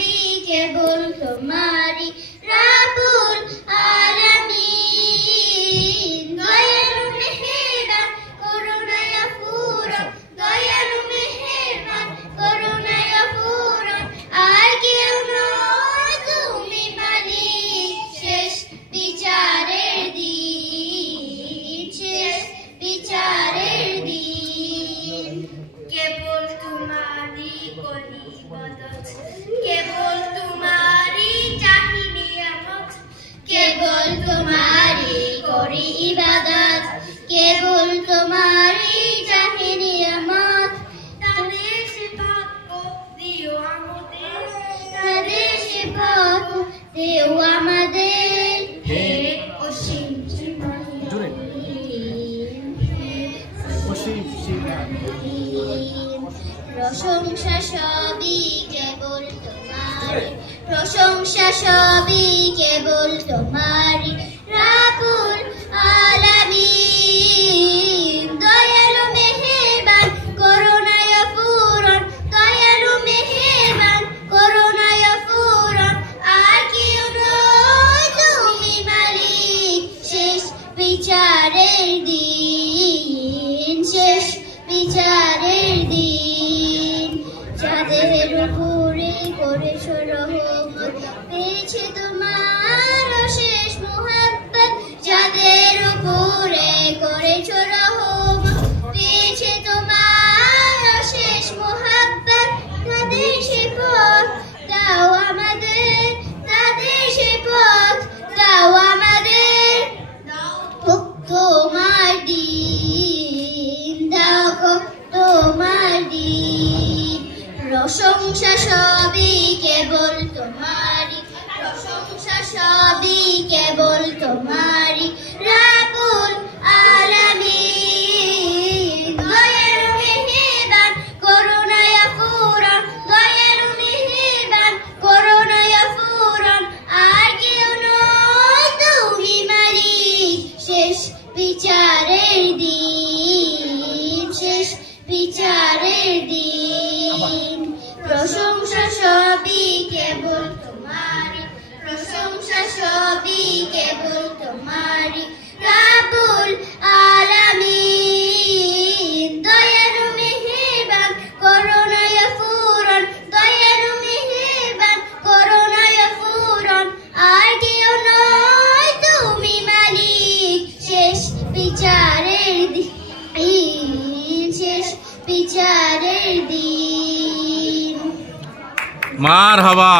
সবই কেবল তোমারই রাব্বুল আলামিন। দয়ালু মেহেরবান করুণায় অফুরন, দয়ালু মেহেরবান করুণায় অফুরন, আর কেউ নয় তুমি মালিক শেষ বিচারের দিন, শেষ বিচারের দিন। কেবল তোমারই করি ইবাদত, কেবল তোমারই চাহি নিয়ামত, কেবল তোমারই করি ইবাদত, কেবল তোমারই চাহি নিয়ামত। তাদের সেবক দিও আমাদের, তাদের সেবক দিও আমাদের, হে অসীম প্রশংসা সবই কেবল তোমারই, প্রশংসা সবই কেবল তোমারই রাব্বুল আলামিন। দয়ালু মেহেরবান করুণায় অফুরন, দয়ালু মেহেরবান করুণায় অফুরন, আর কেউ নয় তুমি মালিক শেষ বিচারের দিন, শেষ বিচারের দিন। যাদের উপরে করেছো রহমত পেয়েছে তোমার অশেষ মুহাব্বত, যাদের উপরে করেছো রহমত পেয়েছে তোমার অশেষ মুহাব্বত, তাদের সে পথ দাও আমাদের, তাদের সে পথ দাও আমাদের, দাও তোমার দিন, দাও তোমার দিন। প্রশংসা সবই কেবল তোমারই, প্রশংসা সবই কেবল তোমারই রাব্বুল আলামিন। দয়ালু মেহেরবান করুণায় অফুরন, দয়ালু মেহেরবান করুণায় অফুরন, আর কেউ নয় তুমি মালিক শেষ বিচারের দিন, শেষ বিচারের দিন। প্রশংসা সবই কেবল তোমারই, প্রশংসা সবই কেবল তোমারই রাব্বুল আলামিন। দয়ালু মেহেরবান করুণায় অফুরন, দয়ালু মেহেরবান করুণায় অফুরন, আর কেউ নয় তুমি মালিক শেষ বিচারের দিন, শেষ বিচারের দিন। মারহাবা।